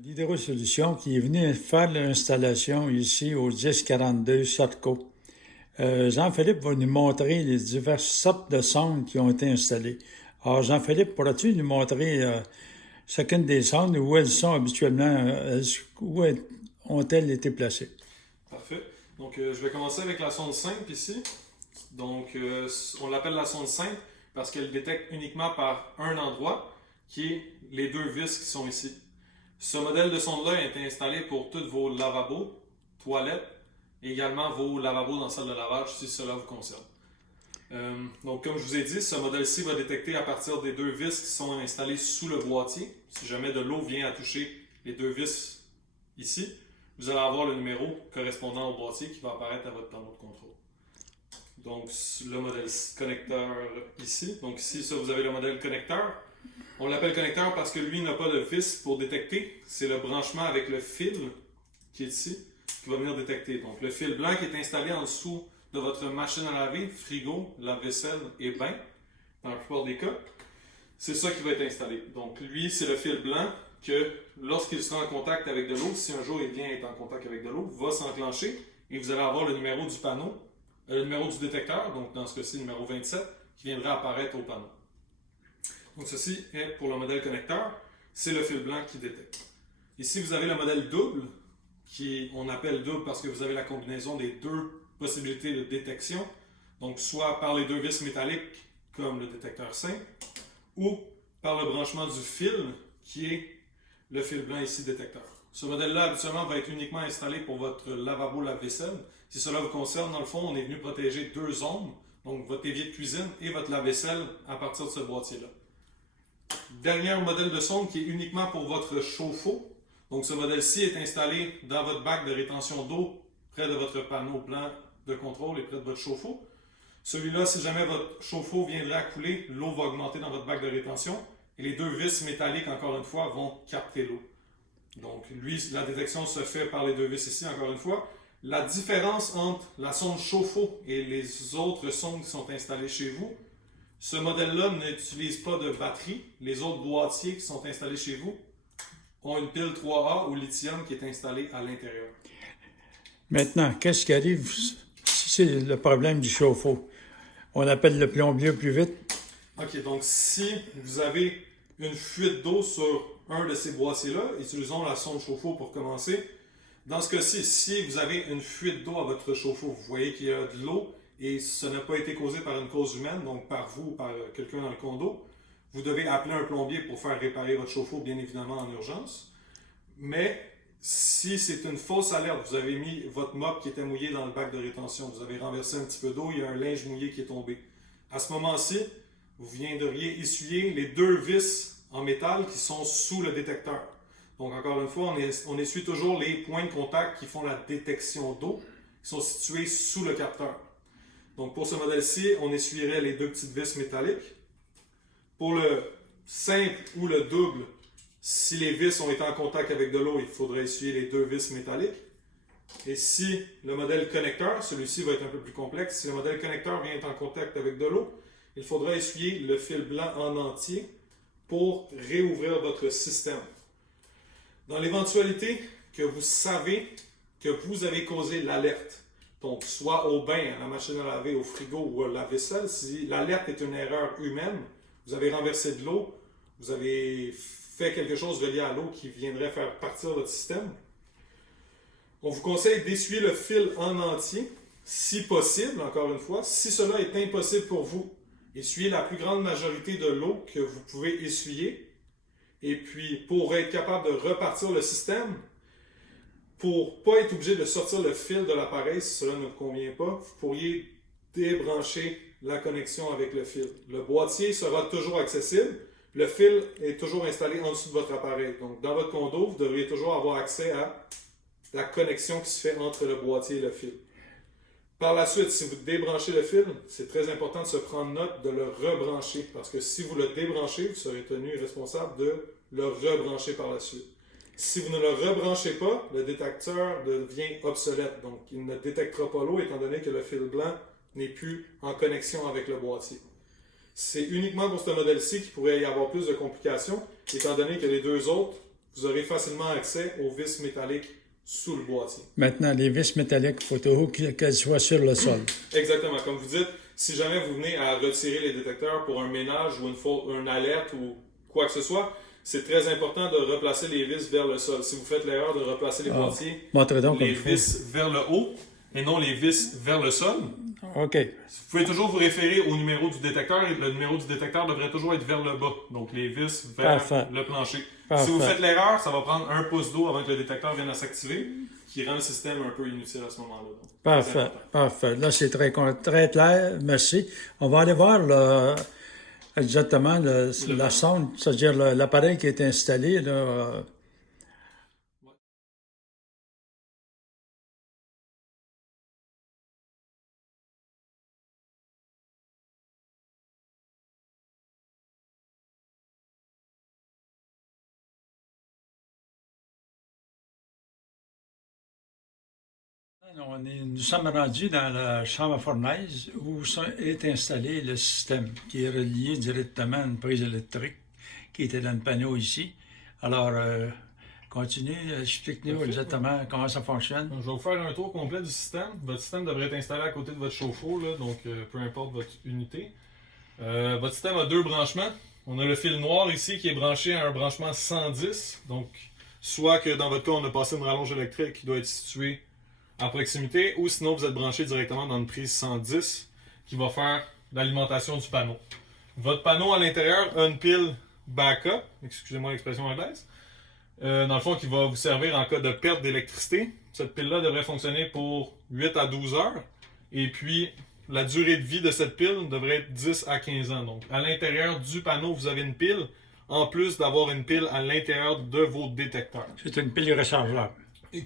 d'Hydrosolutions qui est venu faire l'installation ici au 1042 Sotco. Jean-Philippe va nous montrer les diverses sortes de sondes qui ont été installées. Alors, Jean-Philippe, pourras-tu nous montrer chacune des sondes, où elles sont habituellement, où ont-elles été placées? Parfait. Donc, je vais commencer avec la sonde simple ici. Donc, on l'appelle la sonde simple parce qu'elle détecte uniquement par un endroit, qui est les deux vis qui sont ici. Ce modèle de sonde-là a été installé pour tous vos lavabos, toilettes, et également vos lavabos dans la salle de lavage, si cela vous concerne. Donc, comme je vous ai dit, ce modèle-ci va détecter à partir des deux vis qui sont installées sous le boîtier. Si jamais de l'eau vient à toucher les deux vis ici, vous allez avoir le numéro correspondant au boîtier qui va apparaître à votre panneau de contrôle. Donc, le modèle connecteur ici. Donc, ici, ça, vous avez le modèle connecteur. On l'appelle connecteur parce que lui n'a pas de vis pour détecter. C'est le branchement avec le fil qui est ici qui va venir détecter. Donc, le fil blanc qui est installé en dessous de votre machine à laver, frigo, lave-vaisselle et bain, dans la plupart des cas, c'est ça qui va être installé. Donc, lui, c'est le fil blanc que, lorsqu'il sera en contact avec de l'eau, si un jour il vient être en contact avec de l'eau, va s'enclencher et vous allez avoir le numéro du panneau, le numéro du détecteur, donc dans ce cas-ci, numéro 27, qui viendra apparaître au panneau. Donc, ceci est pour le modèle connecteur, c'est le fil blanc qui détecte. Ici, vous avez le modèle double, qui on appelle double parce que vous avez la combinaison des deux possibilités de détection, donc soit par les deux vis métalliques, comme le détecteur simple, ou par le branchement du fil, qui est le fil blanc ici détecteur. Ce modèle-là, habituellement, va être uniquement installé pour votre lavabo lave-vaisselle. Si cela vous concerne, dans le fond, on est venu protéger deux zones, donc votre évier de cuisine et votre lave-vaisselle à partir de ce boîtier-là. Dernier modèle de sonde qui est uniquement pour votre chauffe-eau. Donc, ce modèle-ci est installé dans votre bac de rétention d'eau près de votre panneau blanc de contrôle et près de votre chauffe-eau. Celui-là, si jamais votre chauffe-eau viendrait à couler, l'eau va augmenter dans votre bac de rétention et les deux vis métalliques, encore une fois, vont capter l'eau. Donc, lui, la détection se fait par les deux vis ici, encore une fois. La différence entre la sonde chauffe-eau et les autres sondes qui sont installées chez vous, ce modèle-là n'utilise pas de batterie. Les autres boîtiers qui sont installés chez vous ont une pile 3A au lithium qui est installée à l'intérieur. Maintenant, qu'est-ce qui arrive si c'est le problème du chauffe-eau? On appelle le plombier plus vite. OK, donc si vous avez une fuite d'eau sur un de ces boîtiers-là, utilisons la sonde chauffe-eau pour commencer. Dans ce cas-ci, si vous avez une fuite d'eau à votre chauffe-eau, vous voyez qu'il y a de l'eau et ça n'a pas été causé par une cause humaine, donc par vous ou par quelqu'un dans le condo, vous devez appeler un plombier pour faire réparer votre chauffe-eau, bien évidemment en urgence. Mais si c'est une fausse alerte, vous avez mis votre mop qui était mouillé dans le bac de rétention, vous avez renversé un petit peu d'eau, il y a un linge mouillé qui est tombé. À ce moment-ci, vous viendriez essuyer les deux vis en métal qui sont sous le détecteur. Donc, encore une fois, on essuie toujours les points de contact qui font la détection d'eau, qui sont situés sous le capteur. Donc, pour ce modèle-ci, on essuierait les deux petites vis métalliques. Pour le simple ou le double, si les vis ont été en contact avec de l'eau, il faudrait essuyer les deux vis métalliques. Et si le modèle connecteur, celui-ci va être un peu plus complexe, si le modèle connecteur vient être en contact avec de l'eau, il faudra essuyer le fil blanc en entier pour réouvrir votre système. Dans l'éventualité que vous savez que vous avez causé l'alerte, donc soit au bain, à la machine à laver, au frigo ou à la vaisselle, si l'alerte est une erreur humaine, vous avez renversé de l'eau, vous avez fait quelque chose relié à l'eau qui viendrait faire partir votre système, on vous conseille d'essuyer le fil en entier, si possible, encore une fois. Si cela est impossible pour vous, essuyez la plus grande majorité de l'eau que vous pouvez essuyer. Et puis, pour être capable de repartir le système, pour ne pas être obligé de sortir le fil de l'appareil si cela ne vous convient pas, vous pourriez débrancher la connexion avec le fil. Le boîtier sera toujours accessible. Le fil est toujours installé en dessous de votre appareil. Donc, dans votre condo, vous devriez toujours avoir accès à la connexion qui se fait entre le boîtier et le fil. Par la suite, si vous débranchez le fil, c'est très important de se prendre note de le rebrancher parce que si vous le débranchez, vous serez tenu responsable de le rebrancher par la suite. Si vous ne le rebranchez pas, le détecteur devient obsolète. Donc, il ne détectera pas l'eau étant donné que le fil blanc n'est plus en connexion avec le boîtier. C'est uniquement pour ce modèle-ci qu'il pourrait y avoir plus de complications, étant donné que les deux autres vous aurez facilement accès aux vis métalliques sous le boîtier. Maintenant, les vis métalliques, il faut toujours qu'elles soient sur le sol. Exactement. Comme vous dites, si jamais vous venez à retirer les détecteurs pour un ménage ou une alerte ou quoi que ce soit, c'est très important de replacer les vis vers le sol. Si vous faites l'erreur de replacer les boîtiers, montrez donc les vis vers le haut et non les vis vers le sol, OK. vous pouvez toujours vous référer au numéro du détecteur et le numéro du détecteur devrait toujours être vers le bas. Donc les vis vers le plancher. Parfait. Si vous faites l'erreur, ça va prendre un pouce d'eau avant que le détecteur vienne à s'activer, qui rend le système un peu inutile à ce moment-là. Parfait, parfait. Là, c'est très clair. Merci. On va aller voir exactement la sonde, c'est-à-dire l'appareil qui est installé. Là, Nous sommes rendus dans la chambre à fournaise où est installé le système qui est relié directement à une prise électrique qui était dans le panneau ici. Alors, continue, explique-nous exactement comment ça fonctionne. Donc, je vais vous faire un tour complet du système. Votre système devrait être installé à côté de votre chauffe-eau, donc peu importe votre unité. Votre système a deux branchements. On a le fil noir ici qui est branché à un branchement 110. Donc, soit que dans votre cas, on a passé une rallonge électrique qui doit être située à proximité, ou sinon vous êtes branché directement dans une prise 110 qui va faire l'alimentation du panneau. Votre panneau à l'intérieur a une pile backup, excusez-moi l'expression anglaise, dans le fond qui va vous servir en cas de perte d'électricité. Cette pile-là devrait fonctionner pour 8 à 12 heures, et puis la durée de vie de cette pile devrait être 10 à 15 ans. Donc à l'intérieur du panneau, vous avez une pile, en plus d'avoir une pile à l'intérieur de vos détecteurs. C'est une pile rechargeable.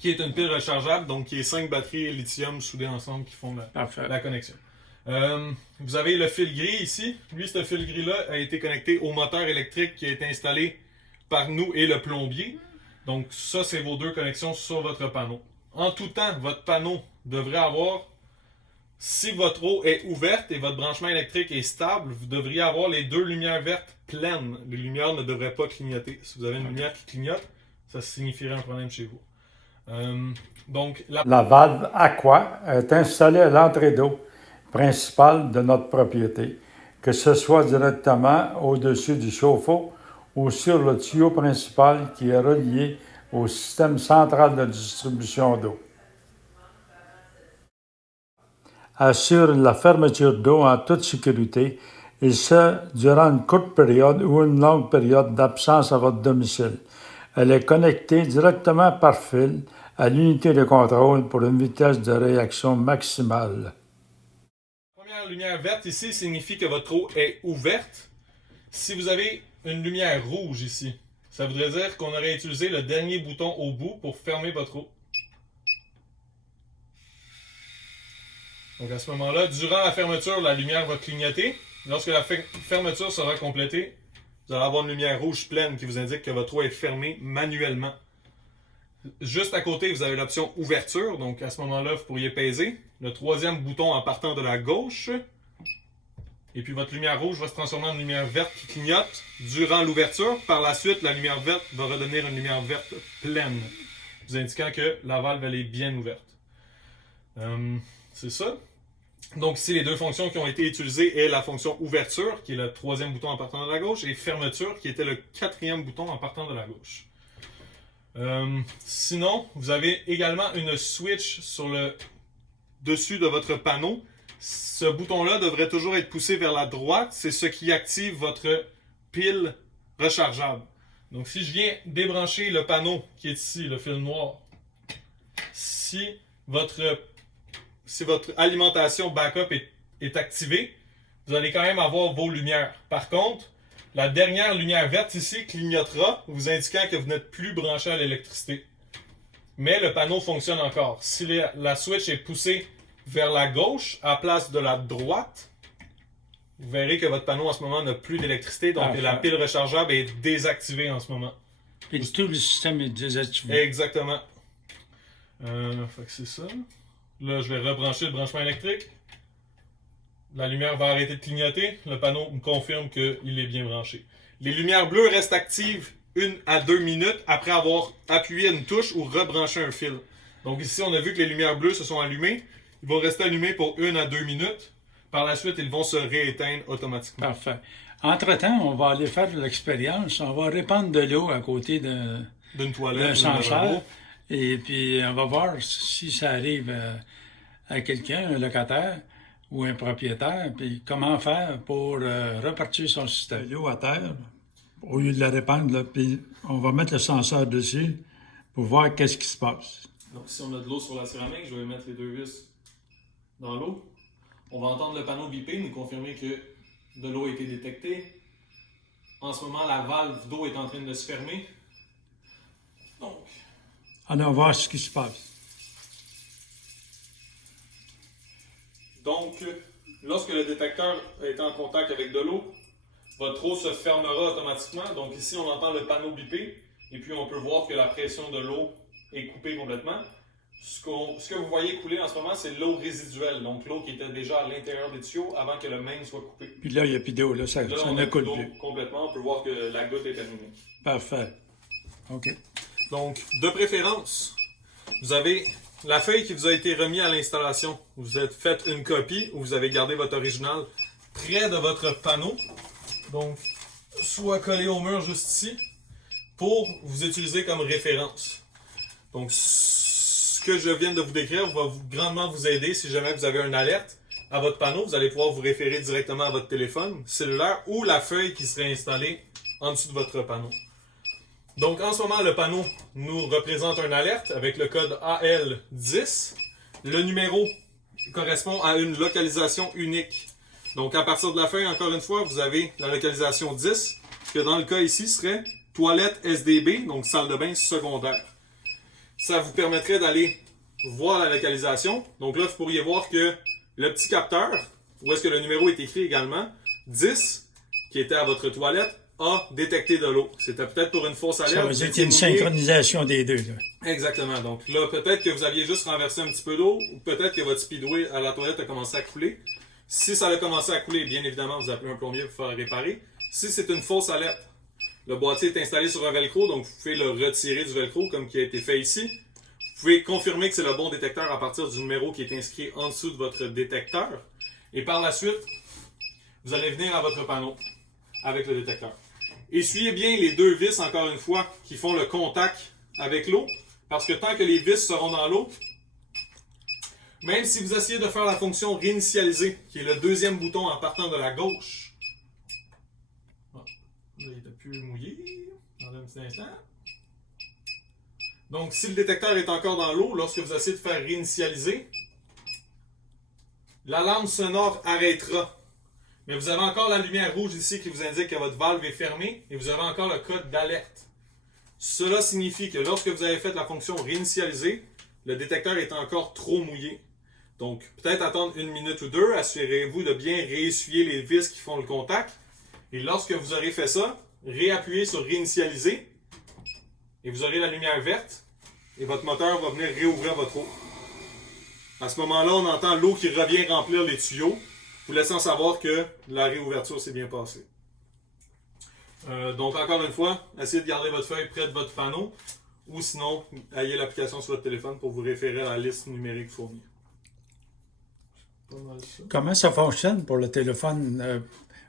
Qui est une pile rechargeable, donc qui est 5 batteries lithium soudées ensemble qui font la connexion. Vous avez le fil gris ici. Lui, ce fil gris-là a été connecté au moteur électrique qui a été installé par nous et le plombier. Donc ça, c'est vos deux connexions sur votre panneau. En tout temps, votre panneau devrait avoir, si votre eau est ouverte et votre branchement électrique est stable, vous devriez avoir les deux lumières vertes pleines. Les lumières ne devraient pas clignoter. Si vous avez une lumière qui clignote, ça signifierait un problème chez vous. Donc, la valve Aqua est installée à l'entrée d'eau principale de notre propriété, que ce soit directement au-dessus du chauffe-eau ou sur le tuyau principal qui est relié au système central de distribution d'eau. Assure la fermeture d'eau en toute sécurité, et ce, durant une courte période ou une longue période d'absence à votre domicile. Elle est connectée directement par fil à l'unité de contrôle pour une vitesse de réaction maximale. La première lumière verte ici signifie que votre eau est ouverte. Si vous avez une lumière rouge ici, ça voudrait dire qu'on aurait utilisé le dernier bouton au bout pour fermer votre eau. Donc à ce moment-là, durant la fermeture, la lumière va clignoter. Lorsque la fermeture sera complétée, vous allez avoir une lumière rouge pleine qui vous indique que votre eau est fermée manuellement. Juste à côté, vous avez l'option ouverture. Donc à ce moment-là, vous pourriez peser le troisième bouton en partant de la gauche. Et puis votre lumière rouge va se transformer en lumière verte qui clignote durant l'ouverture. Par la suite, la lumière verte va redevenir une lumière verte pleine, vous indiquant que la valve elle est bien ouverte. C'est ça. Donc ici, les deux fonctions qui ont été utilisées est la fonction ouverture, qui est le troisième bouton en partant de la gauche, et fermeture, qui était le quatrième bouton en partant de la gauche. Sinon, vous avez également une switch sur le dessus de votre panneau. Ce bouton-là devrait toujours être poussé vers la droite. C'est ce qui active votre pile rechargeable. Donc si je viens débrancher le panneau qui est ici, le fil noir, si votre alimentation backup est activée, vous allez quand même avoir vos lumières. Par contre, la dernière lumière verte ici clignotera, vous indiquant que vous n'êtes plus branché à l'électricité. Mais le panneau fonctionne encore. Si la switch est poussée vers la gauche à place de la droite, vous verrez que votre panneau en ce moment n'a plus d'électricité, donc la pile rechargeable est désactivée en ce moment. Et tout le système est désactivé. Exactement. Fait que c'est ça. Là, je vais rebrancher le branchement électrique. La lumière va arrêter de clignoter. Le panneau me confirme qu'il est bien branché. Les lumières bleues restent actives 1 à 2 minutes après avoir appuyé une touche ou rebranché un fil. Donc ici, on a vu que les lumières bleues se sont allumées. Ils vont rester allumés pour 1 à 2 minutes. Par la suite, ils vont se rééteindre automatiquement. Parfait. Entre-temps, on va aller faire l'expérience. On va répandre de l'eau à côté D'une toilette, d'un d'un censeur. lavabo. Et puis, on va voir si ça arrive à quelqu'un, un locataire ou un propriétaire, puis comment faire pour repartir son système. L'eau à terre, au lieu de la répandre, là, puis on va mettre le senseur dessus pour voir qu'est-ce qui se passe. Donc si on a de l'eau sur la céramique, je vais mettre les deux vis dans l'eau. On va entendre le panneau biper, nous confirmer que de l'eau a été détectée. En ce moment, la valve d'eau est en train de se fermer. Donc, Alors, on va voir ce qui se passe. Donc, lorsque le détecteur a été en contact avec de l'eau, votre eau se fermera automatiquement. Donc ici, on entend le panneau biper et puis on peut voir que la pression de l'eau est coupée complètement. Ce que vous voyez couler en ce moment, c'est l'eau résiduelle, donc l'eau qui était déjà à l'intérieur des tuyaux avant que le main soit coupé. Puis là, il n'y a plus d'eau, là, ça ne coule plus. Complètement, on peut voir que la goutte est terminée. Parfait. OK. Donc, de préférence, vous avez la feuille qui vous a été remise à l'installation. Vous êtes fait une copie ou vous avez gardé votre original près de votre panneau. Donc, soit collé au mur juste ici pour vous utiliser comme référence. Donc, ce que je viens de vous décrire va grandement vous aider si jamais vous avez une alerte à votre panneau. Vous allez pouvoir vous référer directement à votre téléphone cellulaire ou la feuille qui serait installée en dessous de votre panneau. Donc, en ce moment, le panneau nous représente une alerte avec le code AL10. Le numéro correspond à une localisation unique. Donc, à partir de la feuille, encore une fois, vous avez la localisation 10, que dans le cas ici serait toilette SDB, donc salle de bain secondaire. Ça vous permettrait d'aller voir la localisation. Donc là, vous pourriez voir que le petit capteur, où est-ce que le numéro est écrit également, 10, qui était à votre toilette, a détecté de l'eau. C'était peut-être pour une fausse alerte. Ça veut dire qu'il y a une synchronisation des deux, là. Exactement. Donc là, peut-être que vous aviez juste renversé un petit peu d'eau, ou peut-être que votre speedway à la toilette a commencé à couler. Si ça a commencé à couler, bien évidemment, vous appelez un plombier pour faire réparer. Si c'est une fausse alerte, le boîtier est installé sur un velcro, donc vous pouvez le retirer du velcro, comme qui a été fait ici. Vous pouvez confirmer que c'est le bon détecteur à partir du numéro qui est inscrit en dessous de votre détecteur. Et par la suite, vous allez venir à votre panneau avec le détecteur. Essuyez bien les deux vis, encore une fois, qui font le contact avec l'eau, parce que tant que les vis seront dans l'eau, même si vous essayez de faire la fonction réinitialiser, qui est le deuxième bouton en partant de la gauche, là, il n'était plus mouillé, dans un petit instant. Donc, si le détecteur est encore dans l'eau, lorsque vous essayez de faire réinitialiser, l'alarme sonore arrêtera. Mais vous avez encore la lumière rouge ici qui vous indique que votre valve est fermée et vous avez encore le code d'alerte. Cela signifie que lorsque vous avez fait la fonction réinitialiser, le détecteur est encore trop mouillé. Donc, peut-être attendre 1 minute ou 2, assurez-vous de bien réessuyer les vis qui font le contact. Et lorsque vous aurez fait ça, réappuyez sur réinitialiser et vous aurez la lumière verte et votre moteur va venir réouvrir votre eau. À ce moment-là, on entend l'eau qui revient remplir les tuyaux, vous laissant savoir que la réouverture s'est bien passée. Donc, encore une fois, essayez de garder votre feuille près de votre panneau ou sinon, ayez l'application sur votre téléphone pour vous référer à la liste numérique fournie. Comment ça fonctionne pour le téléphone,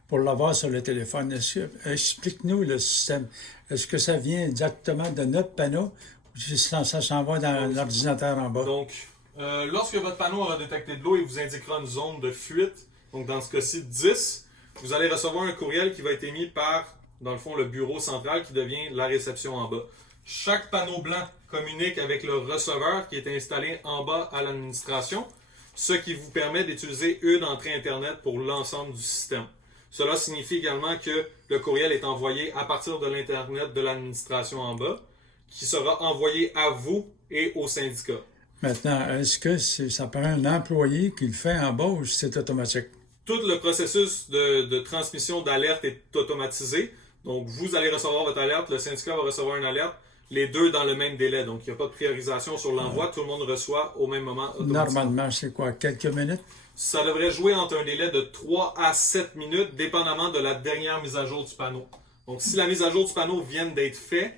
pour l'avoir sur le téléphone? Explique-nous le système. Est-ce que ça vient exactement de notre panneau ou ça s'en va dans l'ordinateur en bas? Donc, lorsque votre panneau aura détecté de l'eau, il vous indiquera une zone de fuite. Donc, dans ce cas-ci, 10. Vous allez recevoir un courriel qui va être émis par, dans le fond, le bureau central qui devient la réception en bas. Chaque panneau blanc communique avec le receveur qui est installé en bas à l'administration, ce qui vous permet d'utiliser une entrée Internet pour l'ensemble du système. Cela signifie également que le courriel est envoyé à partir de l'Internet de l'administration en bas, qui sera envoyé à vous et au syndicat. Maintenant, est-ce que ça prend un employé qui le fait en bas ou c'est automatique? Tout le processus de transmission d'alerte est automatisé. Donc, vous allez recevoir votre alerte, le syndicat va recevoir une alerte, les deux dans le même délai. Donc, il n'y a pas de priorisation sur l'envoi, tout le monde reçoit au même moment automatiquement. Normalement, c'est quoi, quelques minutes? Ça devrait jouer entre un délai de 3 à 7 minutes, dépendamment de la dernière mise à jour du panneau. Donc, si la mise à jour du panneau vient d'être faite,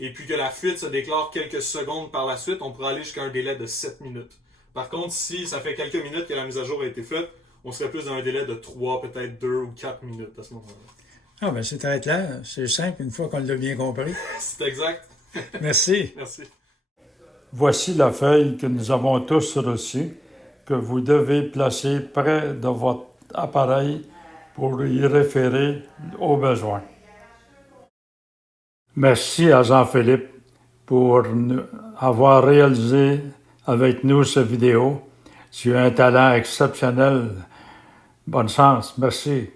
et puis que la fuite se déclare quelques secondes par la suite, on pourra aller jusqu'à un délai de 7 minutes. Par contre, si ça fait quelques minutes que la mise à jour a été faite, on serait plus dans un délai de 3, peut-être 2 ou 4 minutes à ce moment-là. Ah, ben c'est très clair. C'est simple une fois qu'on l'a bien compris. C'est exact. Merci. Merci. Voici la feuille que nous avons tous reçue, que vous devez placer près de votre appareil pour y référer au besoin. Merci à Jean-Philippe pour avoir réalisé avec nous cette vidéo. Tu as un talent exceptionnel. Bonne chance. Merci.